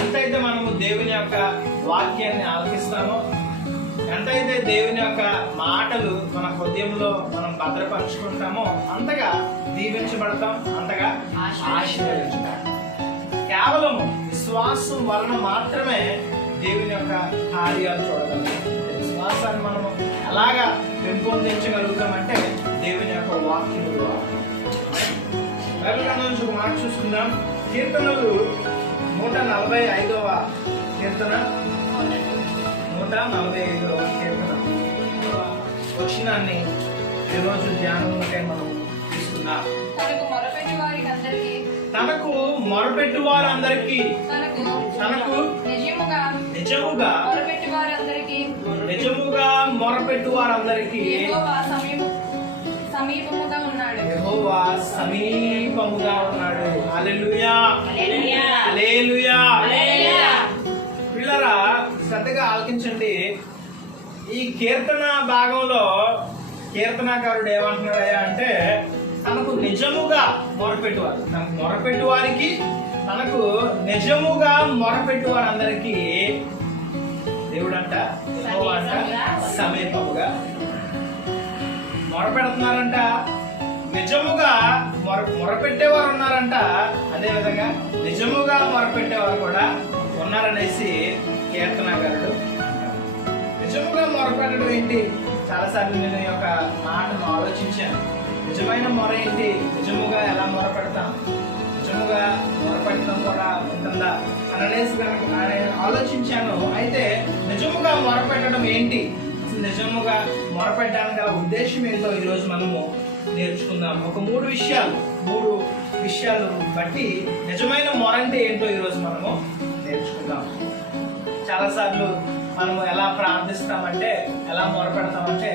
ఎంతైతే మనము దేవుని యొక్క వాక్యాన్ని ఆలకిస్తామో, ఎంతైతే దేవుని యొక్క మాటలు మన హృదయంలో మనం భద్రపరుచుకుంటామో అంతగా దీవించబడతాం, అంతగా ఆశీర్వదించబడతాం. కేవలం విశ్వాసం వలన మాత్రమే దేవుని యొక్క కార్యాలు చూడగలుగుతాం. విశ్వాసాన్ని మనము ఎలాగా పెంపొందించగలుగుతామంటే దేవుని యొక్క వాక్యం ద్వారా. బైబిల్ గ్రంథం నుంచి ఒక మాట చూసుకుందాం. కీర్తనలు 145వ కీర్తన, 145వ కీర్తన వచనాన్ని ఈరోజు ధ్యానంలోకి మనం తీసుకుందాం. తనకు మొరపెట్టు వారందరికీ తనకు మొరపెట్టు నిజముగా మొరపెట్టు వారందరికీ యెహోవా సమీపముగా ఉన్నాడు. హల్లెలూయా, హల్లెలూయా. పిల్లరా, శ్రద్ధగా ఆలకించండి. ఈ కీర్తన భాగంలో కీర్తనాకారుడు ఏమంటున్నాడయ్యా అంటే, తనకు నిజముగా మొరపెట్టువారు, తనకు మొరపెట్టు వారికి, తనకు నిజముగా మొరపెట్టు వారందరికీ దేవుడంట, యెహోవా అంట సమీపముగా మొరపెడుతున్నారంట. నిజముగా మొరపెట్టేవారు ఉన్నారంట. అదే విధంగా నిజముగా మొరపెట్టేవారు కూడా ఉన్నారనేసి కీర్తనాకారుడు అంటారు. నిజముగా మొరపెట్టడం ఏంటి? చాలాసార్లు నేను ఈ యొక్క మాటను ఆలోచించాను. నిజమైన మొర ఏంటి? నిజముగా ఎలా మొరపెడతాం? నిజముగా మొరపెట్టడం కూడా ఉంటుందా అని అనేసి కనుక నేను ఆలోచించాను. అయితే నిజముగా మొరపెట్టడం ఏంటి, నిజముగా మొరపెట్టడానికి గల ఉద్దేశం ఏంటో ఈరోజు మనము నేర్చుకుందాం. ఒక మూడు విషయాలు బట్టి నిజమైన మొర అంటే ఏంటో ఈరోజు మనము నేర్చుకుందాం. చాలాసార్లు మనము ఎలా ప్రార్థిస్తామంటే, ఎలా మొరపెడతామంటే,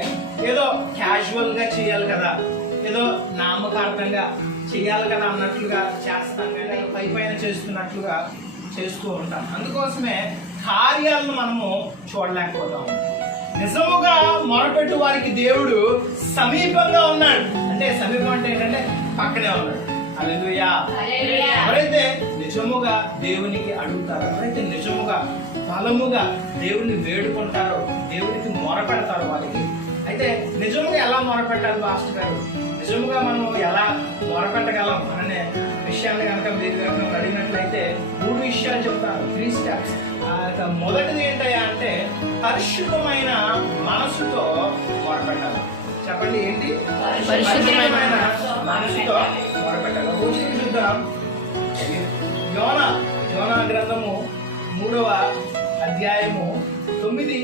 ఏదో క్యాజువల్గా చేయాలి కదా, ఏదో నామకార్థంగా చేయాలి కదా అన్నట్లుగా చేస్తాం, కానీ పైపైన చేస్తున్నట్లుగా చేస్తూ ఉంటాం. అందుకోసమే కార్యాలను మనము చూడలేకపోతాం. నిజముగా మొరపెట్టు వారికి దేవుడు సమీపంగా ఉన్నాడు. అంటే సమీపం అంటే ఏంటంటే పక్కనే ఉన్నాడు. హల్లెలూయా. ఎవరైతే నిజముగా దేవునికి అడుగుతారో, ఎవరైతే నిజముగా బలముగా దేవుని వేడుకుంటారో, దేవునికి మొరపెడతారో వారికి. అయితే నిజముగా ఎలా మొరపెట్టాలి పాస్టర్ గారు, నిజముగా మనం ఎలా మొరపెట్టగలం అనే విషయాన్ని కనుక మీరు కనుక అడిగినట్లయితే 3 విషయాలు చెప్తాను, 3 స్టెప్స్. మొదటిది ఏంటయ్యా అంటే, పరిశుద్ధమైన మనసుతో మొరపెట్టాలి. చెప్పండి, ఏంటి? పరిశుద్ధమైన మనసుతో మొరపెట్టాలి. రోజు చూద్దాం. యోనా గ్రంథము 3వ అధ్యాయము 9-10.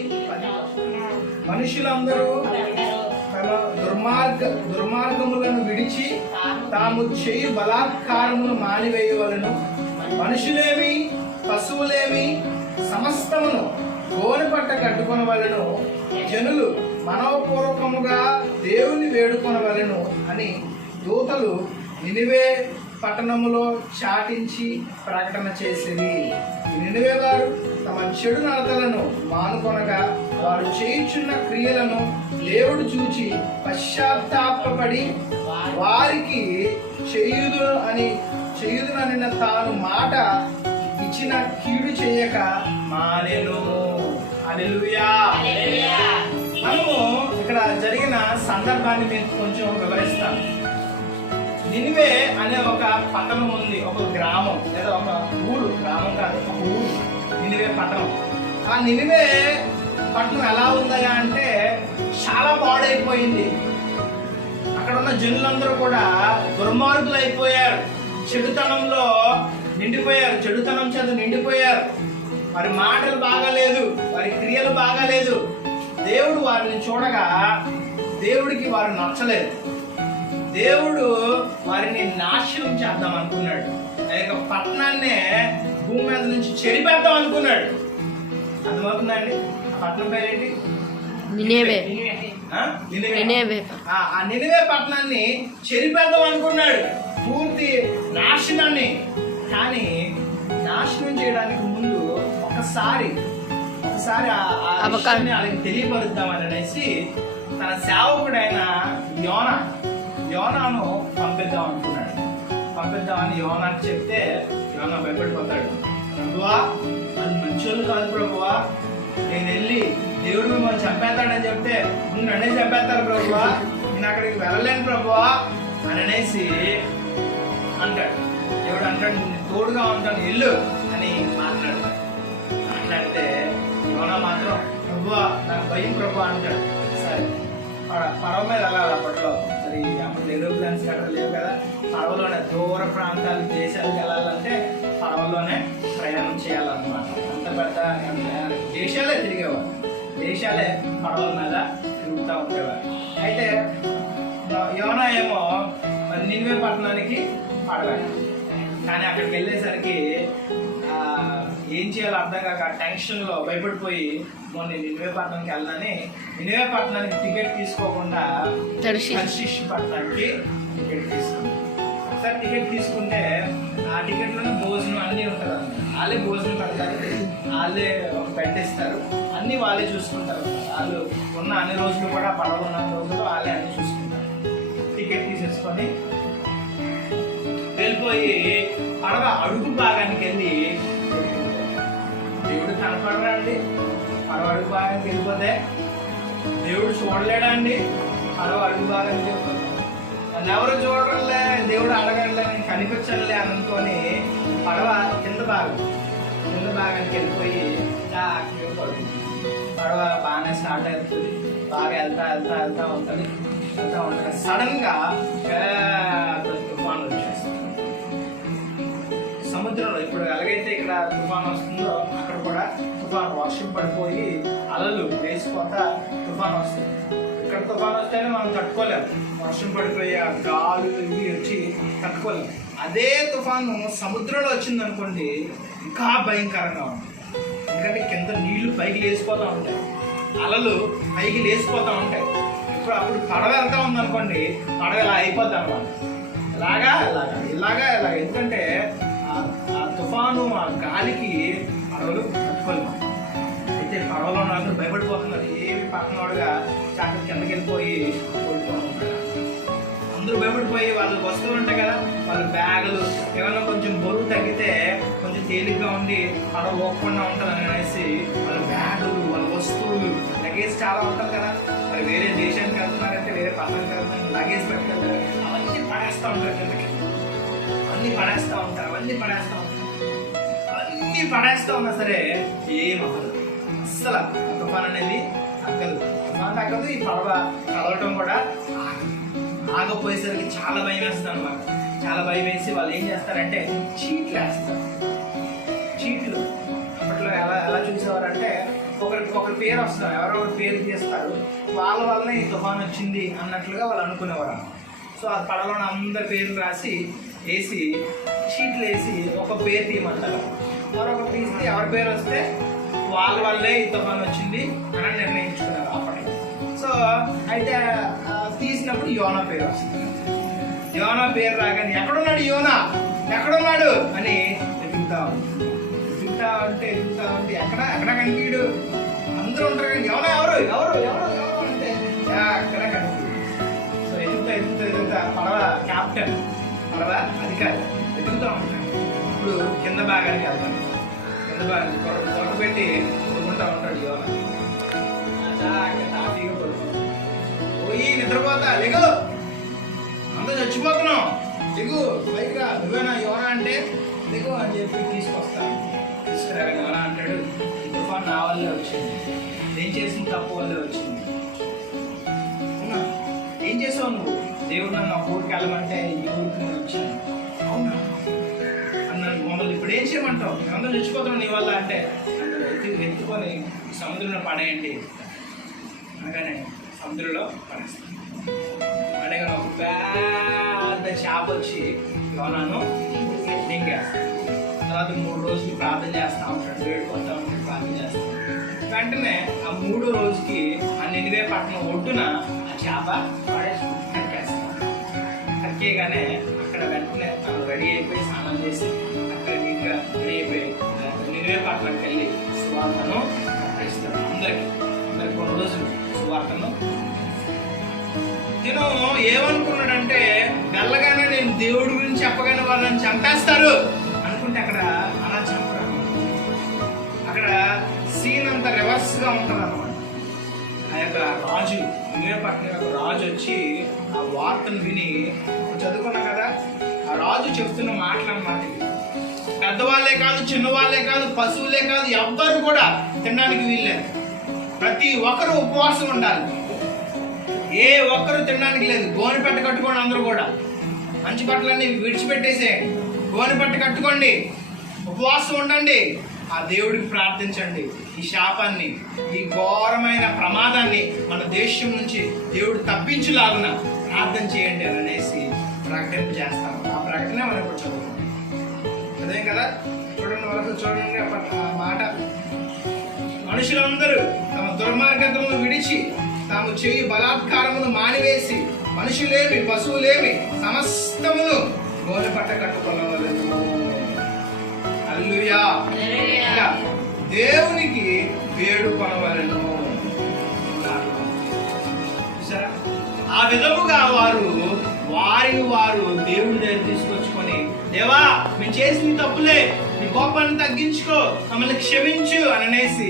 మనుషులందరూ తమ దుర్మార్గములను విడిచి తాము చేయు బలాత్కారమును మానివేయవలను. మనుషులేమి పశువులేమి సమస్తమును గోనె పట్ట కట్టుకొనవలెను. జనులు మనోపూర్వకముగా దేవుని వేడుకొనవలెను అని దూతలు నినివే పట్టణములో చాటించి ప్రకటన చేసిరి. నినివే వారు తమ చెడు నడతలను మానుకొనగా వారు చేయుచున్న క్రియలను దేవుడు చూచి పశ్చాత్తాపపడి వారికి చేయుదుననిన తాను మాట ఇచ్చిన కీడు చేయక మానెను. హల్లెలూయా. మనము ఇక్కడ జరిగిన సందర్భాన్ని మీకు కొంచెం వివరిస్తాను. నినివే అనే ఒక పట్టణం ఉంది, ఒక గ్రామం లేదా ఒక ఊరు, గ్రామం కాదు, ఒక ఊరు, నినివే పట్టణం. ఆ నినివే పట్టణం ఎలా ఉందయా అంటే చాలా పాడైపోయింది. అక్కడ ఉన్న జనులందరూ కూడా దుర్మార్గులు అయిపోయారు, చెడుతనంలో నిండిపోయారు, చెడుతనం చేత నిండిపోయారు. వారి మాటలు బాగాలేదు, వారి క్రియలు బాగాలేదు. దేవుడు వారిని చూడగా దేవుడికి వారు నచ్చలేదు. దేవుడు వారిని నాశనం చేద్దాం అనుకున్నాడు. ఆ యొక్క పట్టణాన్నే భూమి మీద నుంచి చెరిపేద్దాం అనుకున్నాడు. అర్థమవుతుందండి? ఆ పట్టణం పేరేంటి? నినివే. ఆ నినివే పట్టణాన్ని చెరిపేద్దాం అనుకున్నాడు, పూర్తి నాశనాన్ని. కానీ నాశనం చేయడానికి ముందు ఒకసారి వాళ్ళకి తెలియపరుద్దామని అనేసి తన సేవకుడైన యోనాను పంపిద్దామని యోనాకి చెప్తే యోనా భయపడిపోతాడు. ప్రభువా అది మంచోళ్ళు కాదు ప్రభువా, నేను వెళ్ళి దేవుడు మిమ్మల్ని చంపేస్తాడని చెప్తే నన్నే చంపేస్తారు ప్రభువా, నేను అక్కడికి వెళ్ళలేను ప్రభువా అని అనేసి అంటాడు. దేవుడు అంటాడు నేను తోడుగా ఉంటాను వెళ్ళు అని మాట్లాడతాడు. మాట్లాడితే యోనా మాత్రం ప్రభువా నాకు భయం ప్రభువా అంటాడు. సరే పడవ మీద వెళ్ళాలి. అప్పట్లో మరి అప్పుడు ఏరోప్లేన్స్ గట్రా లేవు కదా, పడవలోనే దూర ప్రాంతాలు దేశాలకు వెళ్ళాలంటే పడవలోనే ప్రయాణం చేయాలన్నమాట. అంత పెద్ద దేశాలే తిరిగేవారు, దేశాలే పడవల మీద తిరుగుతూ ఉండేవారు. అయితే యోనా ఏమో మరి నినివే పట్టణానికి పడవాడు. కానీ అక్కడికి వెళ్ళేసరికి ఏం చేయాలో అర్థం కాక టెన్షన్లో భయపడిపోయి మొన్న నినివే పట్టణానికి వెళ్ళాలని నినివే పట్టణానికి టికెట్ తీసుకోకుండా తర్షీష్ పట్టణానికి టికెట్ తీసుకుంది. ఒకసారి టికెట్ తీసుకుంటే ఆ టికెట్లోనే భోజనం అన్నీ ఉంటుంది అన్నమాట. వాళ్ళే భోజనం పెడతారు, వాళ్ళే ఒక బెడ్ ఇస్తారు, అన్నీ వాళ్ళే చూసుకుంటారు. వాళ్ళు ఉన్న అన్ని రోజులు కూడా పడవ ఉన్న రోజులు వాళ్ళే అన్నీ చూసుకుంటారు. టికెట్ తీసేసుకొని వెళ్ళిపోయి పడవ అడుగు భాగానికి వెళ్ళి దేవుడు కనపడరా అండి? పడవ అడుగు భాగానికి వెళ్ళిపోతే దేవుడు చూడలేడా అండి? పడవ అడుగు భాగానికి వెళ్ళిపోతే నన్ను ఎవరు చూడలే, దేవుడు అడగడలే, నేను కనిపించలే అని అనుకొని పడవ కింద భాగానికి వెళ్ళిపోయి జాగ్రత్తగా పడుతుంది. పడవ బాగానే స్టార్ట్ అవుతుంది, బాగా వెళ్తా ఉంటుంది. సడన్ గా పెద్ద తుఫాను వచ్చేస్తుంది సముద్రంలో. ఇప్పుడు ఎలాగైతే ఇక్కడ తుఫాను వస్తుందో అక్కడ కూడా తుఫాను, వర్షం పడిపోయి అలలు వేసిపోతా తుఫాను వస్తుంది. ఇక్కడ తుఫాను వస్తేనే మనం తట్టుకోలేము, వర్షం పడిపోయి ఆ గాలు ఇవి వచ్చి తట్టుకోలేము. అదే తుఫాను సముద్రంలో వచ్చింది అనుకోండి ఇంకా భయంకరంగా ఉంటుంది. ఎందుకంటే కింద నీళ్లు పైకి లేచిపోతూ ఉంటాయి, అలలు పైకి లేచిపోతూ ఉంటాయి. ఇప్పుడు అప్పుడు పడవ వెళ్తా ఉందనుకోండి, పడవ ఇలా అయిపోద్ది అన్నమాట. ఇలాగా ఎందుకంటే ఆ తుఫాను ఆ గాలికి పడవలు తట్టుకోలేము. అయితే పడవలో అందరూ భయపడిపోతున్నారు. ఏమి పక్కనోడుగా చాకరి కిందకి వెళ్ళిపోయి కోల్పోతూ ఉంటారు. అందరూ భయపడిపోయి వాళ్ళు వస్తువులు ఉంటాయి కదా, వాళ్ళ బ్యాగులు ఏమైనా కొంచెం బరువు తగ్గితే కొంచెం తేలిగ్గా ఉండి పడవ పోకుండా ఉంటుందని అనేసి వాళ్ళ బ్యాగులు, వాళ్ళ వస్తువులు, లగేజ్ చాలా ఉంటుంది కదా, మరి వేరే దేశానికి వెళ్తున్నారంటే వేరే పక్కనకి వెళ్తున్నారు, లగేజ్ పెట్టుకెళ్తారు, అవన్నీ పడేస్తూ ఉంటారు కిందకి. అవన్నీ పడేస్తూ ఉన్నా సరే ఏం అవ్వదు. అస్సలు తుఫాన్ అనేది తగ్గదు. ఈ పడవ కదలటం కూడా ఆగపోయేసరికి చాలా భయం వేస్తుంది అనమాట. చాలా భయం వేసి వాళ్ళు ఏం చేస్తారంటే చీట్లు వేస్తారు. చీట్లు అప్పట్లో ఎలా చూసేవారంటే ఒకరి పేరు వస్తారు, ఎవరో ఒకరి పేరు తీస్తారు, వాళ్ళ వల్లనే ఈ తుఫాన్ వచ్చింది అన్నట్లుగా వాళ్ళు అనుకునేవారు. సో ఆ పడవలో అందరి పేర్లు రాసి వేసి చీట్లు వేసి ఒక పేరు తీయమంటారు. మరొకరు తీస్తే ఎవరి పేరు వస్తే వాళ్ళ వల్లే ఈ తుఫాన్ వచ్చింది అని నిర్ణయించుకున్నారు అప్పట్లో. సో అయితే తీసినప్పుడు యోనా పేరు వస్తుంది. యోనా పేరు రాగానే ఎక్కడున్నాడు ఎక్కడున్నాడు అని ఎదుగుతా ఉంటే ఎక్కడ కనిపించడు. అందరూ ఉంటారు కానీ ఎవరు అంటే ఎక్కడ కనిపించడు. సో ఎదుగుతా పడవ క్యాప్టెన్, పడవ అధికారి ఎదుగుతూ ఉంటాడు. ఇప్పుడు కింద భాగానికి వెళ్తాను. కింద భాగానికి కొరకు పెట్టి కొడుకుంటా ఉంటాడు యోనా. తాపీగా పడుతుంది. పోయి నిద్రపోతా, లెగు అందరూ చచ్చిపోతున్నాం, లెగు బయట నువ్వేనా యోనా అంటే లెగు అని చెప్పి తీసుకురాగా యోనా అంటాడు తుఫాన్ నా వల్లే వచ్చింది, నేను చేసిన తప్పు వల్లే వచ్చింది. అవునా? ఏం చేసావు నువ్వు? దేవుడు నన్ను ఒక ఊరికి వెళ్ళమంటే ఈ ఊరికి నేను వచ్చాను. అవునా అన్నాను. మమ్మల్ని ఇప్పుడు ఏం చేయమంటావు? అందరూ చచ్చిపోతున్నాం నీ వల్ల అంటే ఎత్తుకొని సముద్రంలో పడేయండి అనగానే సముద్రంలో పడేస్తాను. పడేగానే ఒక పెద్ద చేప వచ్చి యోనాను మింగేస్తాను. తర్వాత 3 రోజులు ప్రార్థన చేస్తూ ఉంటాడు, వేడుకుంటూ ఉంటాడు, ప్రార్థన చేస్తాడు. వెంటనే ఆ 3వ రోజుకి ఆ నినివే పట్టణం ఒడ్డున ఆ చేప పడేసి కక్కేగానే అక్కడ వెంటనే తను రెడీ అయిపోయి స్నానం చేసి అక్కడ నీట్గా రెడీ అయిపోయి నినివే పట్టణంకి వెళ్ళి సువార్తను ప్రకటిస్తాడు. అందరికి 3 రోజులు సువార్తను. తిను ఏమనుకున్నాడంటే వెళ్ళగానే నేను దేవుడి గురించి చెప్పగానే వాళ్ళని చంపేస్తారు అనుకుంటే అక్కడ అలా చంపడం గా ఉంటుంది అన్నమాట. ఆ యొక్క రాజు నినివే పట్టణం యొక్క రాజు వచ్చి ఆ వార్తను విని, చదువుకున్నాం కదా, ఆ రాజు చెప్తున్న మాటలు అన్నమాట. పెద్దవాళ్ళే కాదు, చిన్నవాళ్ళే కాదు, పశువులే కాదు, ఎవ్వరు కూడా తినడానికి వీల్లేదు. ప్రతి ఒక్కరు ఉపవాసం ఉండాలి. ఏ ఒక్కరు తినడానికి లేదు. గోనె పట్ట కట్టుకోండి, అందరూ కూడా మంచి బట్టలన్నీ విడిచిపెట్టేసేయండి. గోనె పట్ట కట్టుకోండి, ఉపవాసం ఉండండి, ఆ దేవుడికి ప్రార్థించండి. ఈ శాపాన్ని, ఈ ఘోరమైన ప్రమాదాన్ని మన దేశం నుంచి దేవుడు తప్పించులాగున ప్రార్థన చేయండి అని అనేసి ప్రకటన చేస్తాం. ఆ ప్రకటన మనం ఇప్పుడు చదువుతాం. అదే కదా, చూడండి వరకు చూడండి ఆ మాట. మనుషులందరూ తమ దుర్మార్గతను విడిచి తాము చేయి బలాత్కారమును మానివేసి మనుషులేమి పశువులేమి సమస్తమును గోనె పట్ట కట్టుకోవాలను. హల్లెలూయా. ఇంకా దేవునికి వేడుకొనవలెను. చూసారా, ఆ విధముగా వారు దేవుడి దగ్గర తీసుకొచ్చుకొని, దేవా మేము చేసిన తప్పులే, నీ కోపాన్ని తగ్గించుకో, మమ్మల్ని క్షమించు అని అనేసి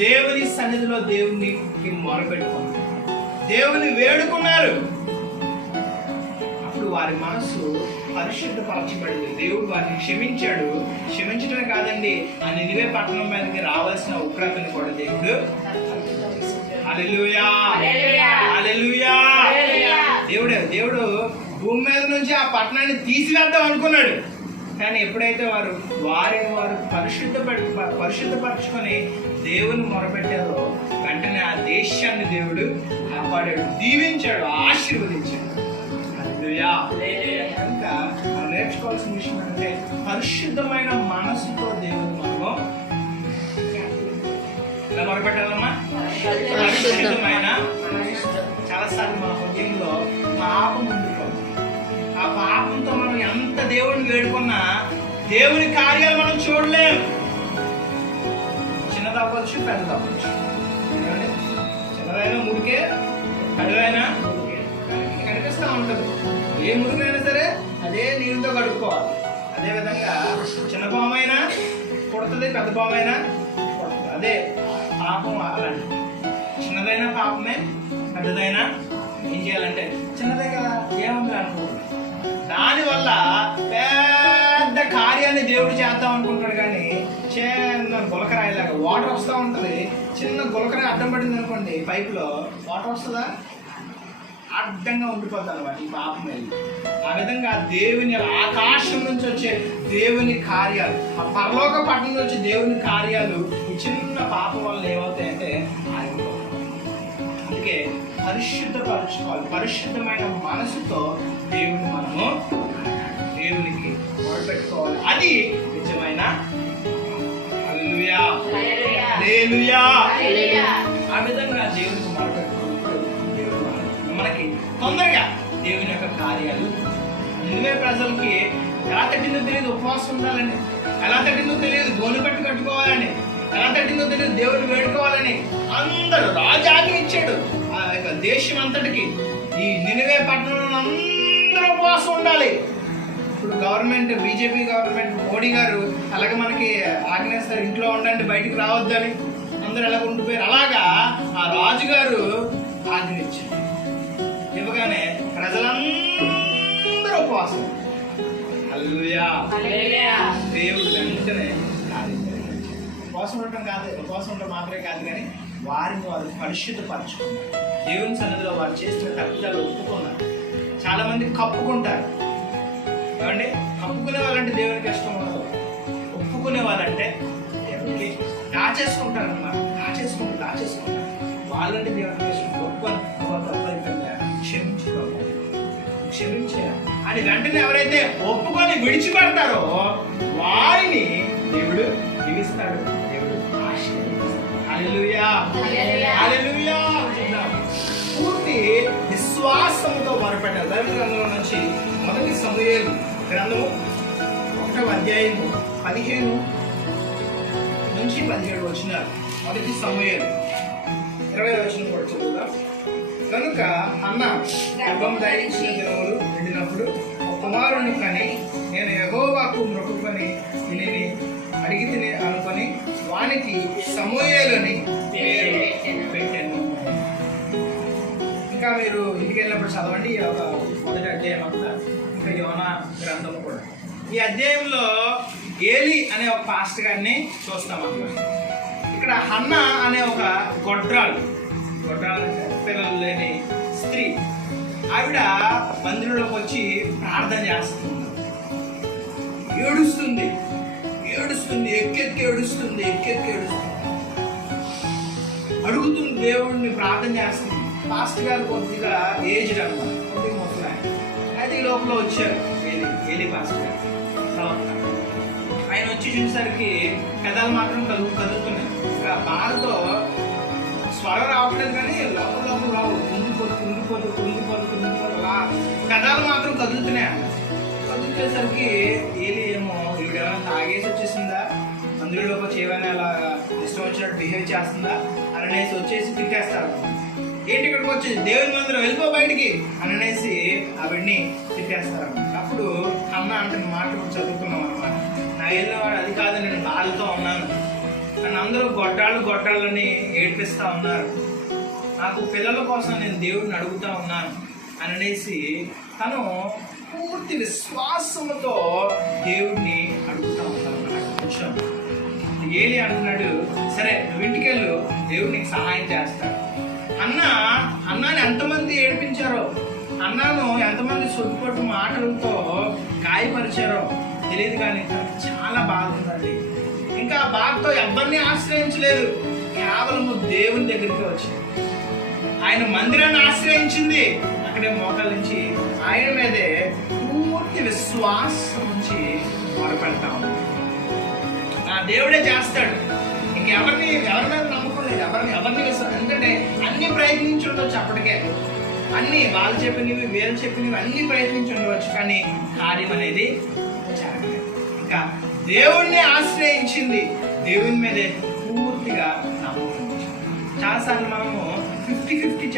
దేవుని సన్నిధిలో దేవునికి మొరపెట్టుకున్నారు, దేవుని వేడుకున్నారు. అప్పుడు వారి మనసు పరిశుద్ధపరచబడింది. దేవుడు వారిని క్షమించాడు. క్షమించడమే కాదండి, ఆ నినివే పట్టణం మీదకి రావాల్సిన ఉగ్రతని కూడా దేవుడు. హల్లెలూయా, హల్లెలూయా. దేవుడు భూమి మీద నుంచి ఆ పట్టణాన్ని తీసివేద్దాం అనుకున్నాడు. కానీ ఎప్పుడైతే వారు పరిశుద్ధపరచుకొని దేవుని మొరపెట్టారో వెంటనే ఆ దేశాన్ని దేవుడు కాపాడాడు, దీవించాడు, ఆశీర్వదించాడు. హల్లెలూయా. కనుక మనం నేర్చుకోవాల్సిన విషయం ఏంటంటే, పరిశుద్ధమైన మనసుతో దేవుని మనము ఎలా మొరపెట్టాలమ్మా? పరిశుద్ధమైన. చాలాసార్లు మన హృదయంలో పాపం ఉండిపోతుంది. ఆ పాపంతో మనం ఎంత దేవుడిని వేడుకున్నా దేవుని కార్యాలు మనం చూడలేం. చిన్నదవ్వచ్చు, పెద్దదవ్వచ్చు. చిన్నదైనా మురికే, పెద్దదైనా కనిపిస్తూ ఉంటుంది. ఏ మురికైనా సరే అదే నీరుతో కడుక్కోవాలి. అదేవిధంగా చిన్న పామైనా పుడుతుంది, పెద్ద పామైనా పుడుతుంది. అదే పాపం అలాంటి. చిన్నదైనా పాపమే, పెద్దదైనా ఏం చేయాలంటే చిన్నదే కదా, ఏముంది అనుకోండి. దానివల్ల పెద్ద కార్యాన్ని దేవుడు చేద్దాం అనుకుంటాడు. కానీ చిన్న గులకరాయిలాగా వాటర్ వస్తూ ఉంటుంది. చిన్న గులకరాయి అడ్డం పడింది అనుకోండి, పైపులో వాటర్ వస్తుందా? అడ్డంగా ఉండిపోతుంది అనమాట ఈ పాపం వెళ్ళి. ఆ విధంగా దేవుని ఆకాశం నుంచి వచ్చే దేవుని కార్యాలు, ఆ పరలోక పట్టణం నుంచి వచ్చే దేవుని కార్యాలు ఈ చిన్న పాపం వల్ల ఏమవుతాయంటే ఆగిపోతాయి. అందుకే పరిశుద్ధపరచుకోవాలి. పరిశుద్ధమైన మనసుతో దేవుని మనము దేవునికి మొదలుపెట్టుకోవాలి. అది నిజమైన హల్లెలూయా, హల్లెలూయా. ఆ విధంగా దేవునికి మొదలుపెట్టుకున్నప్పుడు దేవుడు మనకి తొందరగా దేవుని యొక్క కార్యాలు. నినివే ప్రజలకి ఎలా తట్టిందో తెలియదు, ఉపవాసం ఉండాలని. ఎలా తట్టిందో తెలియదు, గోనె పట్టు కట్టుకోవాలని. ఎలా తట్టిందో తెలియదు, దేవుడిని వేడుకోవాలని. అందరూ రాజాకి ఇచ్చాడు ఆ యొక్క దేశం అంతటికి. ఈ నినివే పట్టణంలో అందరూ ఉపవాసం ఉండాలి. ఇప్పుడు గవర్నమెంట్, బీజేపీ గవర్నమెంట్, మోడీ గారు అలాగే మనకి ఆజ్ఞేస్తారు, ఇంట్లో ఉండండి, బయటికి రావద్దని. అందరూ ఎలాగ ఉండిపోయారు. అలాగా ఆ రాజుగారు ఆజ్ఞ ఇచ్చారు. ఇవ్వగానే ప్రజలందరూ ఉపవాసం. హల్లెలూయా. దేవుడు వెంటనే ఉపవాసం ఉండటం కాదు, ఉపవాసం ఉండటం మాత్రమే కాదు, కానీ వారిని వారు పరిశుద్ధపరచుకున్నారు. దేవుని సన్నిధిలో వారు చేసిన తప్పిదాలు ఒప్పుకున్నారు. చాలా మంది కప్పుకుంటారు. ఏమండి, కప్పుకునే వాళ్ళంటే దేవునికి ఇష్టం ఉండదు. ఒప్పుకునే వాళ్ళంటే దేవునికి దాచేసుకుంటారు అన్నమాట. దాచేసుకుంటారు వాళ్ళంటే దేవునికి ఇష్టం. ఒప్పుకొని క్షమించారు అని వెంటనే ఎవరైతే ఒప్పుకొని విడిచిపెడతారో వారిని దేవుడు దీవిస్తాడు, దేవుడు ఆశీర్వదిస్తాడు. హల్లెలూయా, హల్లెలూయా. పూర్తి విశ్వాసంతో మొరపెట్టారు. బైబిల్ గ్రంథంలో నుంచి మొదటి సమూయేలు గ్రంథము 1వ అధ్యాయము 15 నుంచి 17 వచనాలు. మొదటి సమూయేలు 20వ వచనం కూడా చదువుదాం. కనుక హన్నా గర్భం ధరించిన దినములు నిండినప్పుడు ఒక కుమారుని కని, నేను యెహోవాకు మొక్కుకొని దీనిని అడిగి తిని అనుకొని వానికి సమూయేలుని చదవండి ఈ ఒక మొదటి అధ్యాయం అంతా, ఇంకా యోనా గ్రంథం కూడా. ఈ అధ్యాయంలో ఏలి అనే ఒక పాస్టర్ గారిని చూస్తాం అన్నమాట. ఇక్కడ హన్నా అనే ఒక గొడ్రాలు అంటే పిల్లలు లేని స్త్రీ, ఆవిడ మందిరంలోకి వచ్చి ప్రార్థన చేస్తుంది. ఏడుస్తుంది ఎక్కెక్కి ఏడుస్తుంది. అడుగుతుంది దేవుడిని, ప్రార్థన చేస్తుంది. పాస్టర్ గారు కొద్దిగా ఏజ్డ్ అనమాట, కొద్దిగా ముసలాయన. అయితే ఈ లోపల వచ్చారు ఏలి పాస్టర్ గారు ప్రవక్త. ఆయన వచ్చి చూసేసరికి పెదాలు మాత్రం కదులుతున్నాయి. ఇంకా బాధతో స్వరం రావట్లేదు, కానీ లోపల రావు, కుంగిపోతూ పెదాలు మాత్రం కదులుతున్నాయి. కదులుతేసరికి ఏలి ఏమో ఈవిడేమైనా తాగేసి వచ్చేసిందా, మందిరంలోకి వచ్చి ఏమైనా అలా ఇష్టం వచ్చినట్టు బిహేవ్ చేస్తుందా అనేసి వచ్చేసి తిట్టేస్తారు. ఏంటి ఇక్కడికి వచ్చేది, దేవుని మందిరం వెళ్ళిపో బయటికి అనేసి ఆవిడ్ని తిట్టేస్తారు. అప్పుడు అన్న అంటే మాటలు చదువుకున్నాం అనమాట. నా వెళ్ళినవాడు అది కాదు, నేను బాధతో ఉన్నాను, నన్ను అందరూ గొడ్డాళ్ళని ఏడిపిస్తా ఉన్నారు, నాకు పిల్లల కోసం నేను దేవుడిని అడుగుతా ఉన్నాను అనేసి తను పూర్తి విశ్వాసముతో దేవుడిని అడుగుతా ఉన్నాను. కొంచెం ఏలి అంటున్నాడు, సరే నువ్వు ఇంటికి వెళ్ళు, దేవుడు నీకు సహాయం చేస్తాడు. అన్నాని ఎంతమంది ఏడిపించారో, అన్నాను ఎంతమంది సొట్టుపట్టు మాటలతో గాయపరిచారో తెలియదు, కానీ చాలా బాధ ఉందండి. ఇంకా బాధతో ఎవరిని ఆశ్రయించలేదు, కేవలం దేవుని దగ్గరికి వచ్చింది. ఆయన మందిరాన్ని ఆశ్రయించింది, అక్కడే మోకాల నుంచి ఆయన మీదే పూర్తి విశ్వాసం నుంచి మొదలుపెడతా ఉంది. నా దేవుడే చేస్తాడు, ఎవరి మీద నమ్మకం లేదు, ఎవరిని విశ్వాసం. ఎందుకంటే అన్ని ప్రయత్నించి ఉండవచ్చు, అప్పటికే అన్ని వాళ్ళు చెప్పినవి వీళ్ళు చెప్పినవి అన్ని ప్రయత్నించి ఉండవచ్చు, కానీ కార్యం అనేది జరగలేదు. ఇంకా దేవుణ్ణి ఆశ్రయించింది, దేవుని మీదే పూర్తిగా నమ్మకం. చాలాసార్లు మనము 50-50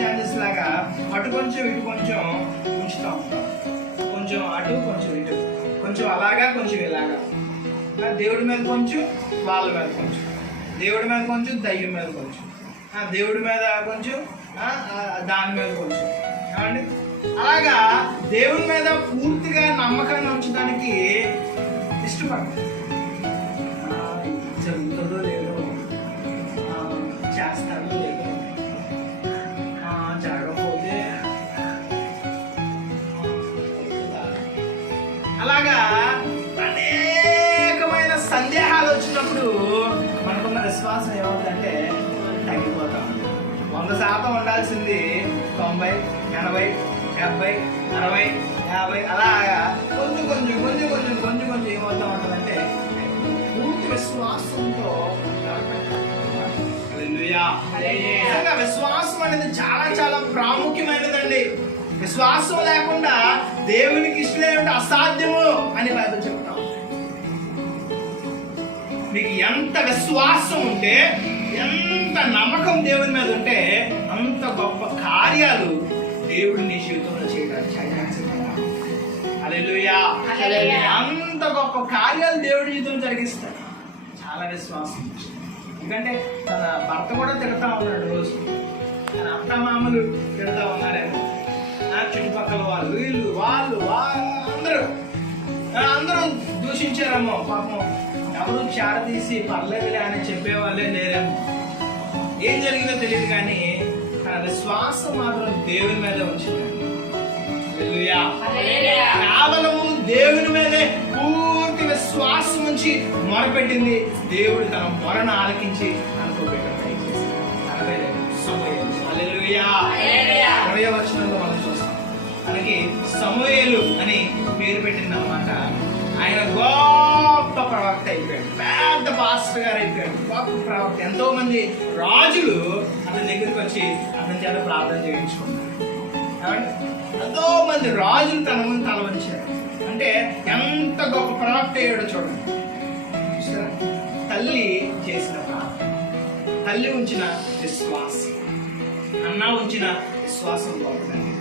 ఛాన్సెస్ లాగా అటు కొంచెం ఇటు కొంచెం ఉంచుతూ ఉంటాం. కొంచెం అటు కొంచెం ఇటు, కొంచెం అలాగా కొంచెం ఇలాగా. దేవుడి మీద కొంచెం, వాళ్ళ మీద కొంచెం, దేవుడి మీద కొంచెం, దయ్యం మీద కొంచెం, దేవుడి మీద కొంచెం, దాని మీద కొంచెం. ఏమండి అలాగా దేవుడి మీద పూర్తిగా నమ్మకాన్ని ఉంచడానికి ఇష్టపడతాం. జరుగుతుందో లేదో, చేస్తాడో లేదో, జరగకపోతే అలాగా అనేకమైన సందేహాలు వచ్చినప్పుడు మనకున్న విశ్వాసం ఏమవుతుందంటే తగ్గిపోతాం. 100% ఉండాల్సింది 90, 80, 70, 60, 50 అలాగా కొంచెం ఏమవుతా ఉంటుందంటే పూర్తి విశ్వాసంతో. విశ్వాసం అనేది చాలా ప్రాముఖ్యమైనదండి. విశ్వాసం లేకుండా దేవునికి ఇష్టం అసాధ్యము అని బైబిల్ చెప్తాం. మీకు ఎంత విశ్వాసం ఉంటే, ఎంత నమ్మకం దేవుని మీద ఉంటే, అంత గొప్ప కార్యాలు దేవుడు నీ జీవితంలో చేయడానికి. హల్లెలూయా. అంత గొప్ప కార్యాలు దేవుడి జీవితంలో జరిగిస్తాడు. చాలా విశ్వాసం. ఎందుకంటే తన భర్త కూడా తిడతా ఉన్నాడు రోజు, తన అత్తమామలు తిడతా ఉన్నారేమో, చుట్టుపక్కల వాళ్ళు అందరూ దూషించారేమో. పాపం ఎవరు చారదీసి పర్లేదులే అని చెప్పేవాళ్ళే లేరేమో. ఏం జరిగిందో తెలియదు, కానీ తన విశ్వాసం మాత్రం దేవుని మీద వచ్చింది. కేవలము దేవుని మీదే పూర్తి విశ్వాసం ఉంచి మొరపెట్టింది. దేవుడు తన మొరను ఆలకించి అనుకోబెట్టాడు. 20వ వచనంలో మనం చూస్తాం, మనకి సమూయేలు అని పేరు పెట్టింది అన్నమాట. ఆయన గొప్ప ప్రవక్త అయిపోయాడు, పెద్ద పాస్టర్ గారు అయిపోయాడు, గొప్ప ప్రవక్త. ఎంతో మంది రాజులు అతని దగ్గరికి వచ్చి అతని చేత ప్రార్థన చేయించుకున్నారు. ఎంతో మంది రాజులు తన ముందు తల వంచారు. అంటే ఎంత గొప్ప ప్రవక్త అయ్యాడో చూడండి. తల్లి చేసిన ప్రార్థన, తల్లి ఉంచిన విశ్వాసం, అన్న ఉంచిన విశ్వాసం గొప్పదండి.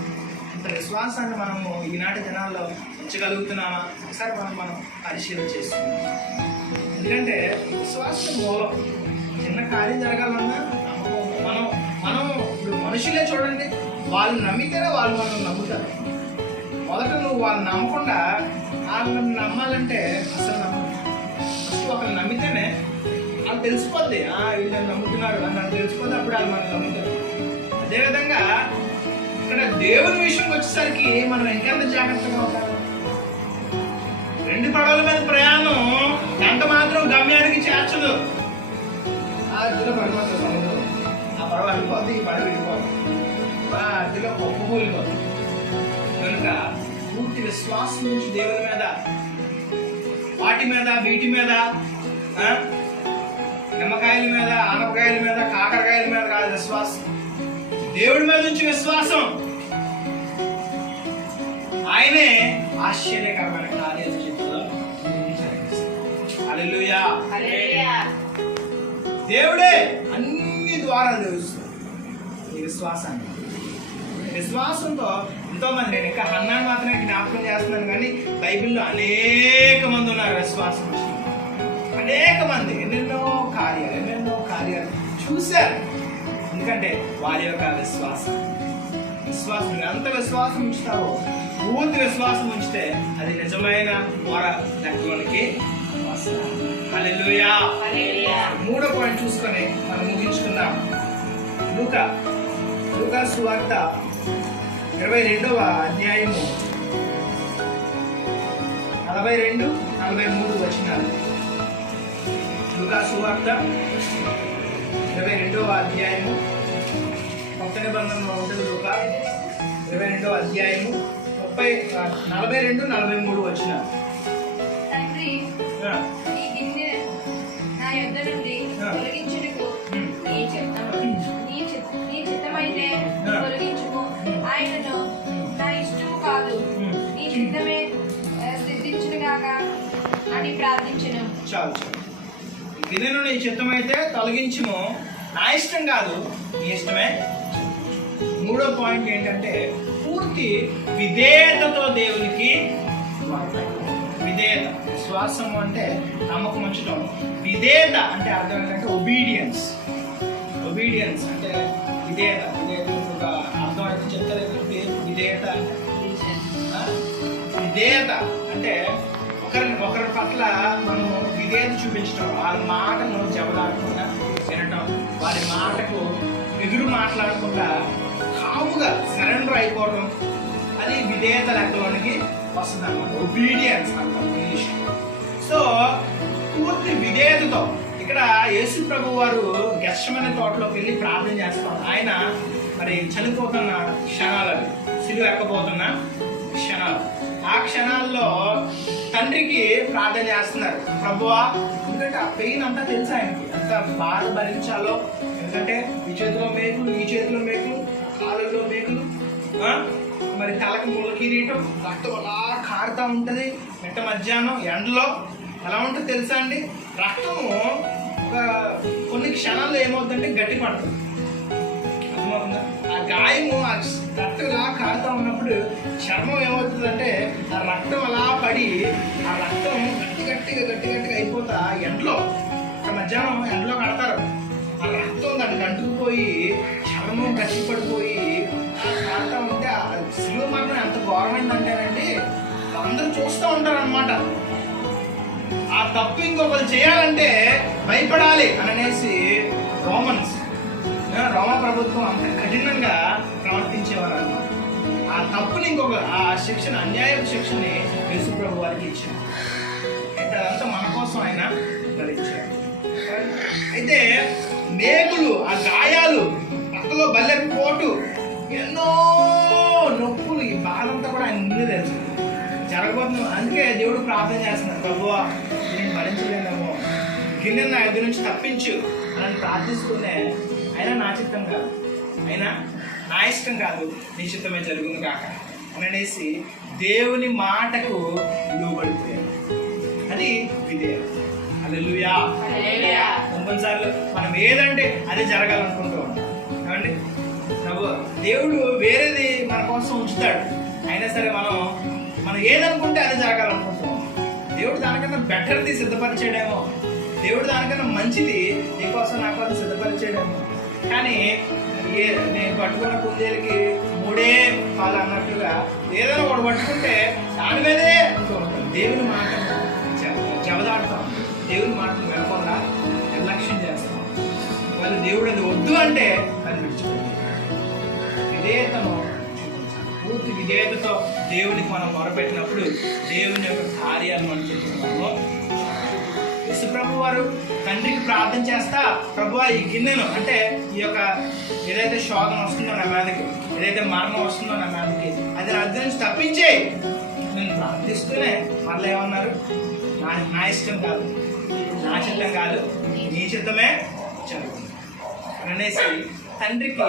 ఇంత విశ్వాసాన్ని మనము ఈనాటి జనాల్లో ఉంచగలుగుతున్నామా? ఒకసారి మనం పరిశీలన చేసుకుందాం. ఎందుకంటే విశ్వాసం మూలం. చిన్న కార్యం జరగాలన్నా మనం ఇప్పుడు మనుషులే చూడండి, వాళ్ళు నమ్మితేనే వాళ్ళు మనం నమ్ముతారు. మొదట నువ్వు వాళ్ళు నమ్మకుండా వాళ్ళని నమ్మాలంటే అసలు నమ్మదు. ఫస్ట్ ఒకరు నమ్మితేనే వాళ్ళు తెలిసిపోద్ది, వీళ్ళు నమ్ముతున్నారు అని నాకు తెలిసిపోతే అప్పుడు వాళ్ళు మనం నమ్ముతారు. అదేవిధంగా ఇక్కడ దేవుని విషయంకి వచ్చేసరికి మనం ఇంకెంత జాగ్రత్తగా ఉండాలి. 2 పడవల మీద ప్రయాణం ఎంత మాత్రం గమ్యానికి చేర్చదు. అదిలో పడిపోతుంది సముద్రం, ఆ పడవ వెళ్ళిపోద్ది, ఈ పడవ వెళ్ళిపోద్ది, అదిలో ఒప్పుకోలిపోద్ది. కనుక పూర్తి విశ్వాసం నుంచి దేవుని మీద, వాటి మీద, వీటి మీద, నిమ్మకాయల మీద, ఆనపకాయల మీద, కాకరకాయల మీద కాదు విశ్వాసం, దేవుడి మీద నుంచి విశ్వాసం. ఆయనే ఆశ్చర్యకరమైన కార్యాలు చేతుల్లో హల్లెలూయా. దేవుడే అన్ని ద్వారాలు తెలుస్తుంది ఈ విశ్వాసాన్ని. విశ్వాసంతో ఎంతో మంది, నేను ఇంకా హన్నాను మాత్రమే జ్ఞాపకం చేస్తున్నాను కానీ బైబిల్లో అనేక మంది ఉన్నారు విశ్వాసం, అనేక మంది ఎన్నెన్నో కార్యాలు చూశారు. ఎందుకంటే వారి యొక్క విశ్వాసం ఎంత విశ్వాసం ఉంచుతావో, పూర్తి విశ్వాసం ఉంచితే అది నిజమైన వార లెక్కలోనికి వస్తారు. హల్లెలూయా. 3వ పాయింట్ చూసుకొని మనం ముగించుకుందాం. లూకా సువార్త 22వ అధ్యాయము 42-43 వచనాలు. లూకా సువార్త 22వ అధ్యాయము, కొత్త నిబంధనలో ఉంటుంది. లూకా 22వ అధ్యాయము 42-43 వచనాలు. తండ్రి, ఈ గిన్నె నా యొద్ద నుండి తొలగించుటకు నీ చిత్తమైతే తొలగించుము. ఆయనను నా ఇష్టము కాదు, నీ చిత్తమే సిద్ధించునుగాక అని ప్రార్థించును. చాలు. ఈ గిన్నెను నీ చిత్తమైతే తొలగించుము, నా ఇష్టం కాదు, నీ ఇష్టమే. 3వ పాయింట్ ఏంటంటే పూర్తి విధేయతతో దేవునికి విధేయత. విశ్వాసం అంటే నమ్మకం ఉంచడం, విధేయత అంటే అర్థం ఏంటంటే ఒబీడియన్స్ అంటే విధేయత. ఒక అర్థం అయితే చెప్తారు. విధేయత అంటే ఒకరి పట్ల మనము విధేయత చూపించడం, వాళ్ళ మాటను జవదాడకుండా వినటం, వారి మాటకు ఎదురు మాట్లాడకుండా కాముగా సరెండర్ అయిపోవడం, అది విధేయత లెక్కలోనికి వస్తుంది అన్నమాట. ఒబీడియన్స్ అంటాం ఇంగ్లీష్. సో పూర్తి విధేయతతో ఇక్కడ యేసు ప్రభు వారు గెత్సెమనే తోటలోకి వెళ్ళి ప్రార్థన చేస్తారు. ఆయన మరి చనిపోతున్న క్షణాలు, సిలువ ఎక్కబోతున్న క్షణాలు. ఆ క్షణాల్లో తండ్రికి ప్రార్థన చేస్తున్నారు. ప్రభువా, ఎందుకంటే ఆ పెయిన్ అంతా తెలుసు ఆయనకి, ఎంత బాధ భరించాలో. ఎందుకంటే ఈ చేతిలో మేకులు, ఈ చేతిలో మేకులు, కాళ్ళలో మేకులు, మరి తలకు ముళ్ళ కిరీటం, రక్తం అలా కారుతూ ఉంటుంది. మిట్ట మధ్యాహ్నం ఎండలో ఎలా ఉంటుంది తెలుసా అండి? రక్తము ఒక కొన్ని క్షణాల్లో ఏమవుతుందంటే గట్టి పడుతుంది. అర్థమవుతుందా? ఆ గాయము, ఆ రక్తం ఇలా కారుతూ ఉన్నప్పుడు చర్మం ఏమవుతుందంటే ఆ రక్తం అలా పడి ఆ రక్తం గట్టిగా అయిపోతా ఎండలో, మధ్యాహ్నం ఎండలో కడతారు. ఆ రక్తం దానికి అంటుకుపోయి చర్మం గట్టి పడిపోయి కారుతూ ఉంటే ఆ సిలువ మరణం ఎంత ఘోరమైందంటేనండి అందరూ చూస్తూ ఉంటారు అనమాట. ఆ తప్పు ఇంకొకరు చేయాలంటే భయపడాలి అనేసి రోమా ప్రభుత్వం అంత కఠినంగా ప్రవర్తించేవారు అన్నమాట. ఆ తప్పుని ఆ శిక్షణ, అన్యాయపు శిక్షని యేసు ప్రభు వారికి ఇచ్చారు. అయితే అదంతా మన కోసం ఆయన భరించారు. అయితే మేకులు, ఆ గాయాలు, పక్కలో బల్లె పోటు, ఎన్నో నొప్పులు, ఈ బాధంతా కూడా ఆయన ముందే తెలుసు జరగబోతున్నాం. అందుకే దేవుడు ప్రార్థన చేస్తున్నాడు, ప్రభువా నేను భరించలేనేమో, గిన్నె నా ఎదురు నుంచి తప్పించు అని ప్రార్థిస్తూనే అయినా నా చిత్తం కాదు, అయినా నా ఇష్టం కాదు, నీ చిత్తమే జరుగును కాక అనేసి దేవుని మాటకు లోబడిపోయాడు. అది విధేయత. హల్లెలూయా. కొన్నిసార్లు మనం ఏదంటే అదే జరగాలనుకుంటూ ఉంటాం ఏమండి. దేవుడు వేరేది మన కోసం ఉంచుతాడు, అయినా సరే మనం ఏదనుకుంటే అదే జరగాలనుకుంటాం. దేవుడు దానికన్నా బెటర్ది సిద్ధపరిచాడేమో, దేవుడు దానికన్నా మంచిది నీకోసం నా కోసం సిద్ధపరిచాడేమో. కానీ నేను పట్టుకున్న కుందేలకి మూడే పాలు అన్నట్టుగా ఏదైనా ఒకటి పట్టుకుంటే దాని మీదే అంటూ ఉంటాం. దేవుని మాటను చెవదాడుతాం, దేవుని మాటను వినకుండా నిర్లక్ష్యం చేస్తాం. వాళ్ళు దేవుడు అది వద్దు అంటే అది విడిచిపెట్టాం. విధేయతను చూపించాలి. పూర్తి విధేయతతో దేవునికి మనం మొరపెట్టినప్పుడు దేవుని యొక్క కార్యాలు మనం చెప్తున్నాము. యేసుప్రభు వారు తండ్రికి ప్రార్థన చేస్తా, ప్రభువా ఈ గిన్నెను అంటే ఈ యొక్క ఏదైతే శోధన వస్తుందో నా మీదకి, ఏదైతే మరణం వస్తుందో నా మీదకి, అది నా దగ్గర నుంచి తప్పించే నేను ప్రార్థిస్తూనే మరలా ఏమన్నారు, నా ఇష్టం కాదు, నా చిత్తం కాదు, నీ చిత్తమే జరుగుతుంది అనేసి తండ్రికి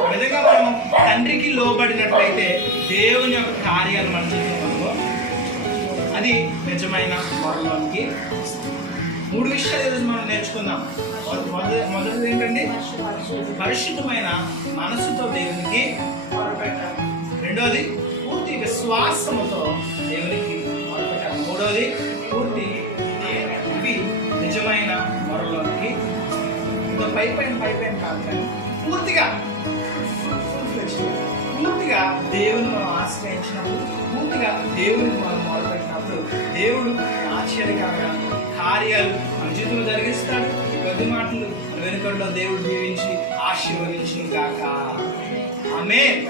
ఆ విధంగా మనం తండ్రికి లోబడినట్లయితే దేవుని యొక్క కార్యాలు మనం చేస్తున్నాము. అది నిజమైన మొరలోనికి. 3 విషయాలు ఈరోజు మనం నేర్చుకుందాం. మొదటిది ఏంటండి? పరిశుద్ధమైన మనసుతో దేవునికి మొరపెట్టాలి. రెండోది పూర్తి విశ్వాసముతో దేవునికి మొరపెట్టాలి. మూడోది పూర్తి ఇవి నిజమైన మొరలోనికి. ఇంకా పై పైన కాదు కానీ పూర్తిగా దేవుని మనం ఆశ్రయించినప్పుడు, పూర్తిగా దేవునికి మనం మొదలుపెట్టినప్పుడు దేవుడు ఆశ్చర్యకరమైన కార్యాలు మన జీవితంలో జరిగిస్తాడు. ఈ కొద్ది మాటలు వెనుకల్లో దేవుడు దీవించి ఆశీర్వదించును గాక. ఆమేన్.